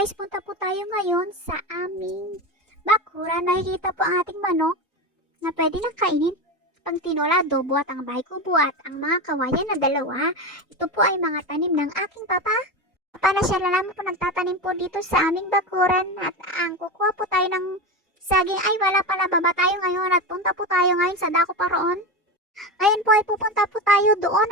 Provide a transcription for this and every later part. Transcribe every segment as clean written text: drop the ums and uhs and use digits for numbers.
guys, punta po tayo ngayon sa aming bakuran. Nakikita po ang ating manok na pwede nang kainin pang tinola, adobo at ang bahay kubo at ang mga kawayan na dalawa. Ito po ay mga tanim ng aking papa. Papa siya na naman po nagtatanim po dito sa aming bakuran at ang kukuha po tayo ng saging. Ay wala pala, baba tayo ngayon at punta po tayo ngayon sa dako pa roon. Ngayon po ay pupunta po tayo doon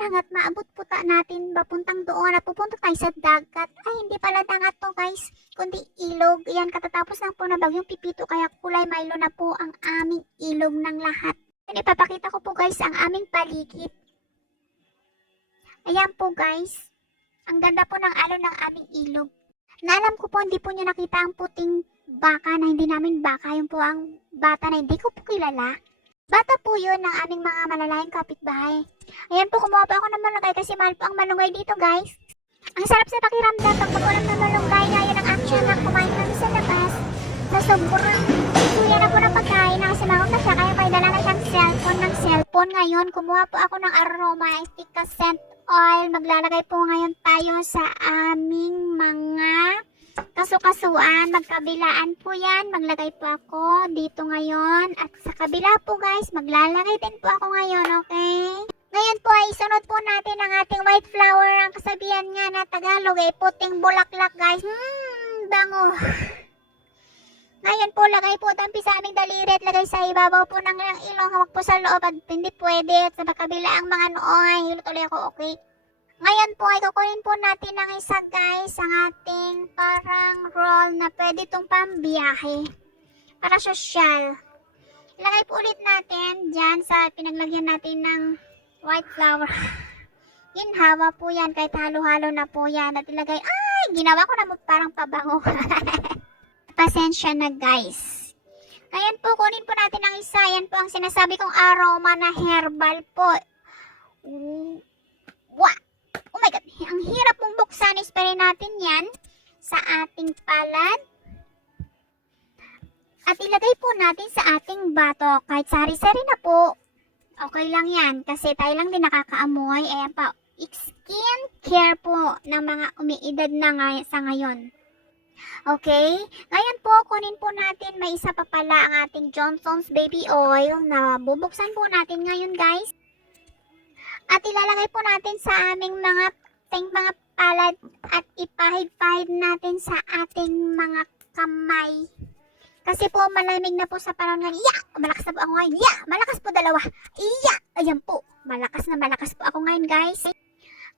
hanggat maabot po natin papuntang doon at pupunta tayo sa dagat. Ay hindi pala dagat to guys, kundi ilog. Yan, katatapos lang po na bagyong Pipito kaya kulay Milo na po ang aming ilog ng lahat. And ipapakita ko po guys ang aming paligid. Ayan po guys, ang ganda po ng alon ng aming ilog. Naalam ko po hindi po nyo nakita ang puting baka na hindi namin baka. Yung po ang bata na hindi ko po kilala. Bata po yun ng aming mga malalayang kapitbahay. Ayan po, kumuha po ako ng malunggay kasi mahal po ang malunggay dito guys. Ang sarap sa pakiramdam pag mag-ulam ng malunggay. Ngayon ang action na kumain kami sa labas. Sa sobrang suya na po ng pagkain na kasi makot na siya. Kaya may dala na siyang cellphone. Ngayon, kumuha po ako ng aromatic scent oil. Maglalagay po ngayon tayo sa aming mga kasukasuan, magkabilaan po yan. Maglagay po ako dito ngayon. At sa kabila po guys, maglalagay din po ako ngayon, okay? Ngayon po ay isunod po natin ang ating white flower. Ang kasabihan nga na Tagalog ay puting bulaklak guys. Bango. Ngayon po, lagay po dampi sa aming daliri at lagay sa ibabaw po ng ilong. Hawak po sa loob at hindi pwede. At sa kabila ang mga noo ay hilot ulit ako, okay? Ngayon po ay kukunin po natin ng isa guys, ang ating parang roll na pwede itong pambiyahe para sosyal. Ilagay po ulit natin dyan sa pinaglagyan natin ng white flour. Ginhawa po yan kahit halo-halo na po yan. At ilagay, ay ginawa ko na parang pabango. Pasensya na guys. Ngayon po kunin po natin ang isa. Yan po ang sinasabi kong aroma na herbal po. Wow! Oh my God, ang hirap mong buksan. Spray natin yan sa ating palad. At ilagay po natin sa ating batok. Kahit sari-sari na po, okay lang yan. Kasi tayo lang din nakakaamoy. Ayan pa, skin care po ng mga umiidad na sa ngayon. Okay? Ngayon po, kunin po natin. May isa pa pala ang ating Johnson's Baby Oil na bubuksan po natin ngayon guys. At ilalagay po natin sa aming mga palad at ipahid-pahid natin sa ating mga kamay. Kasi po malamig na po sa panahon ngayon. Malakas na po ako ngayon. Malakas po dalawa. Ayan po. Malakas po ako ngayon guys.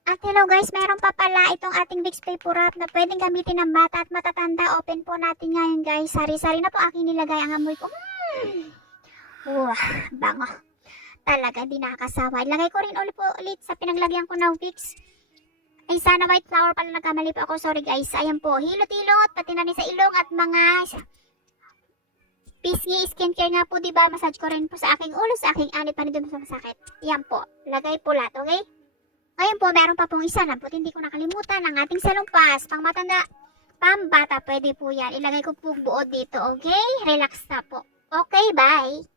At hello guys, mayroon pa pala itong ating Vicks Vapor Rub na pwedeng gamitin ng bata at matatanda. Open po natin ngayon guys. Sari-sari na po aking nilagay ang amoy ko. Bango. Talaga, di nakakasawa. Ilagay ko rin ulit sa pinaglagyan ko ng Vicks. Ay, sana white flower pala, nagkamali po ako. Sorry guys. Ayan po, hilot-hilot, pati na rin sa ilong at mga pisngi skincare nga po, diba? Massage ko rin po sa aking ulo, sa aking anit, pa rin doon sa masakit. Ayan po, lagay po lahat, okay? Ngayon po, meron pa pong isa na po, hindi ko nakalimutan, ang ating salumpas, pang matanda, pang bata, pwede po yan. Ilagay ko po buo dito, okay? Relax na po. Okay, bye!